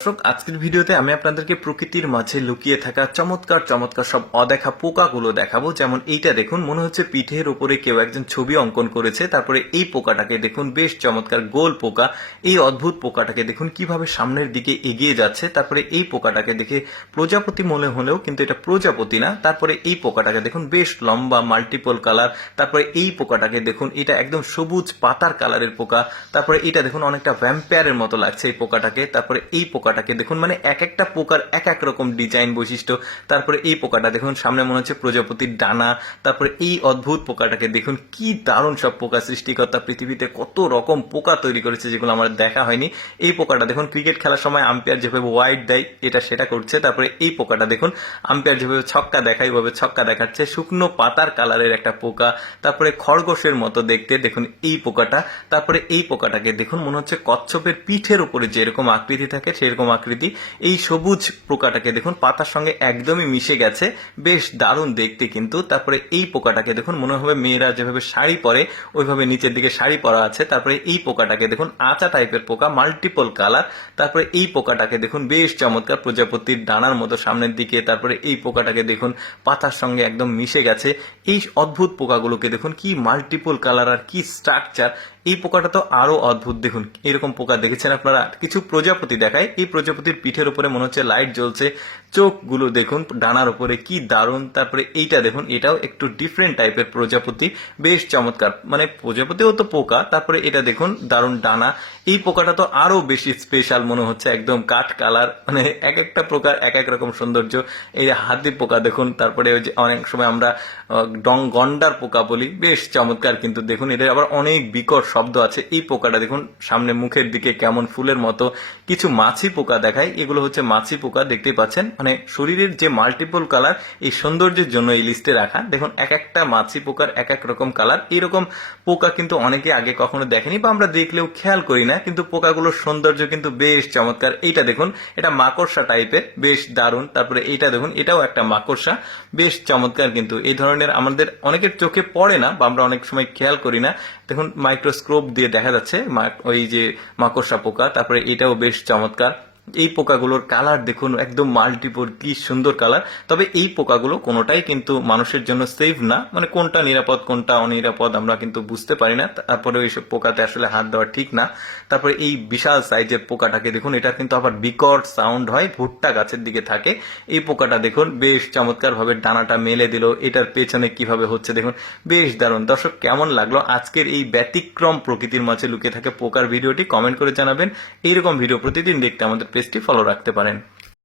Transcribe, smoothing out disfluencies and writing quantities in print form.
দর্শক, আজকের ভিডিওতে আমি আপনাদেরকে প্রকৃতির মাঝে লুকিয়ে থাকা চমৎকার চমৎকার সব অদেখা পোকাগুলো দেখাবো। যেমন এইটা দেখুন, মনে হচ্ছে পিঠের উপরে কেউ একজন ছবি অঙ্কন করেছে। তারপরে এই পোকাটাকে দেখুন, বেশ চমৎকার গোল পোকা। এই অদ্ভুত পোকাটাকে দেখুন কিভাবে সামনের দিকে এগিয়ে যাচ্ছে। তারপরে এই পোকাটাকে দেখে প্রজাপতি মনে হলেও কিন্তু এটা প্রজাপতি না। তারপরে এই পোকাটাকে দেখুন, বেশ লম্বা, মাল্টিপল কালার। তারপরে এই পোকাটাকে দেখুন, এটা একদম সবুজ পাতার কালারের পোকা। তারপরে এটা দেখুন, অনেকটা ভ্যাম্পায়ারের মতো লাগছে এই পোকাটাকে। তারপরে এই পোকাটাকে দেখুন, মানে এক একটা পোকার এক এক রকম ডিজাইন বৈশিষ্ট্য। তারপরে এই পোকাটা দেখুন, সামনে মনে হচ্ছে প্রজাপতির ডানা। তারপরে এই অদ্ভুত পোকাটাকে দেখুন, কি দারুণ সব পোকা সৃষ্টিকর্তা পৃথিবীতে কত রকম পোকা তৈরি করেছে যেগুলো আমার দেখা হয়নি। এই পোকাটা দেখুন, ক্রিকেট খেলার সময় আম্পায়ার যেভাবে ওয়াইড দেয় এটা সেটা করছে। তারপরে এই পোকাটা দেখুন, আম্পায়ার যেভাবে ছক্কা দেখায় ওইভাবে ছক্কা দেখাচ্ছে। শুকনো পাতার কালারের একটা পোকা। তারপরে খরগোশের মতো দেখতে দেখুন এই পোকাটা। তারপরে এই পোকাটাকে দেখুন, মনে হচ্ছে কচ্ছপের পিঠের উপরে যেরকম আকৃতি থাকে সেরকম আকৃতি। এই সবুজ পোকাটাকে দেখুন, পাতার সঙ্গে একদমই মিশে গেছে, বেশ দারুণ দেখতে কিন্তু। তারপরে এই পোকাটাকে দেখুন, মনে হবে মেয়েরা যেভাবে শাড়ি পরে ওইভাবে নিচের দিকে শাড়ি পরা আছে। তারপরে এই পোকাটাকে দেখুন, আচা টাইপের পোকা, মাল্টিপল কালার। তারপরে এই পোকাটাকে দেখুন, বেশ চমৎকার, প্রজাপতির ডানার মতো সামনের দিকে। তারপরে এই পোকাটাকে দেখুন, পাতার সঙ্গে একদম মিশে গেছে। এই অদ্ভুত পোকাগুলোকে দেখুন, কি মাল্টিপল কালার আর কি স্ট্রাকচার। এই পোকাটা তো আরো অদ্ভুত। দেখুন এরকম পোকা দেখেছেন আপনারা? কিছু প্রজাপতি দেখায়, এই প্রজাপতির পিঠের উপরে মনে হচ্ছে লাইট জ্বলছে। চোখগুলো দেখুন ডানার উপরে, কি দারুণ। তারপরে এইটা দেখুন, এটাও একটু ডিফারেন্ট টাইপের প্রজাপতি, বেশ চমৎকার। মানে প্রজাপতিও তো পোকা। তারপরে এটা দেখুন, দারুণ ডানা। এই পোকাটা তো আরো বেশি স্পেশাল মনে হচ্ছে, একদম কাঠ কালার। মানে এক একটা প্রকার এক এক রকম সৌন্দর্য। এই হাতি পোকা দেখুন। তারপরে ওই যে অনেক সময় আমরা গন্ডার পোকা বলি, বেশ চমৎকার কিন্তু। দেখুন এদের আবার অনেক বিকট শব্দ আছে। এই পোকাটা দেখুন, সামনে মুখের দিকে কেমন ফুলের মতো। কিছু মাছি পোকা দেখায়, এগুলো হচ্ছে মাছি পোকা, দেখতে পাচ্ছেন। মানে শরীরের যে মাল্টিপল কালার, এই সৌন্দর্যের জন্য এই লিস্টে রাখা। দেখুন এক একটা মাছি পোকার এক এক রকম কালার। এরকম পোকা কিন্তু অনেকে আগে কখনো দেখেনি বা আমরা দেখলেও খেয়াল করি না, কিন্তু পোকাগুলোর সৌন্দর্য কিন্তু বেশ চমৎকার। এইটা দেখুন, এটা মাকড়সা টাইপের, বেশ দারুণ। তারপরে এইটা দেখুন, এটাও একটা মাকড়সা, বেশ চমৎকার কিন্তু। এই ধরনের আমাদের অনেকের চোখে পড়ে না বা আমরা অনেক সময় খেয়াল করি না। দেখুন মাইক্রোস্কোপ দিয়ে দেখা যাচ্ছে ওই যে মাকড়সা পোকা। তারপরে এটাও বেশ চমৎকার। এই পোকাগুলোর কালার দেখুন, একদম মাল্টিপল, কি সুন্দর কালার। তবে এই পোকাগুলো কোনোটাই কিন্তু মানুষের জন্য সেফ না, মানে কোনটা নিরাপদ কোনটা অনিরাপদ আমরা কিন্তু বুঝতে পারি না। তারপরে এইসব পোকাতে আসলে হাত দেওয়া ঠিক না। তারপরে এই বিশাল সাইজের পোকাটাকে দেখুন, এটা কিন্তু আবার বিকট সাউন্ড হয়, ভুট্টা গাছের দিকে থাকে। এই পোকাটা দেখুন, বেশ চমৎকার ভাবে ডানাটা মেলে দিল। এটার পেছনে কিভাবে হচ্ছে দেখুন, বেশ দারুণ। দর্শক, কেমন লাগলো আজকের এই ব্যতিক্রম প্রকৃতির মাঝে লুকিয়ে থাকে পোকার ভিডিওটি? কমেন্ট করে জানাবেন। এইরকম ভিডিও প্রতিদিন দেখতে আমাদের পেজটি ফলো রাখতে পারেন।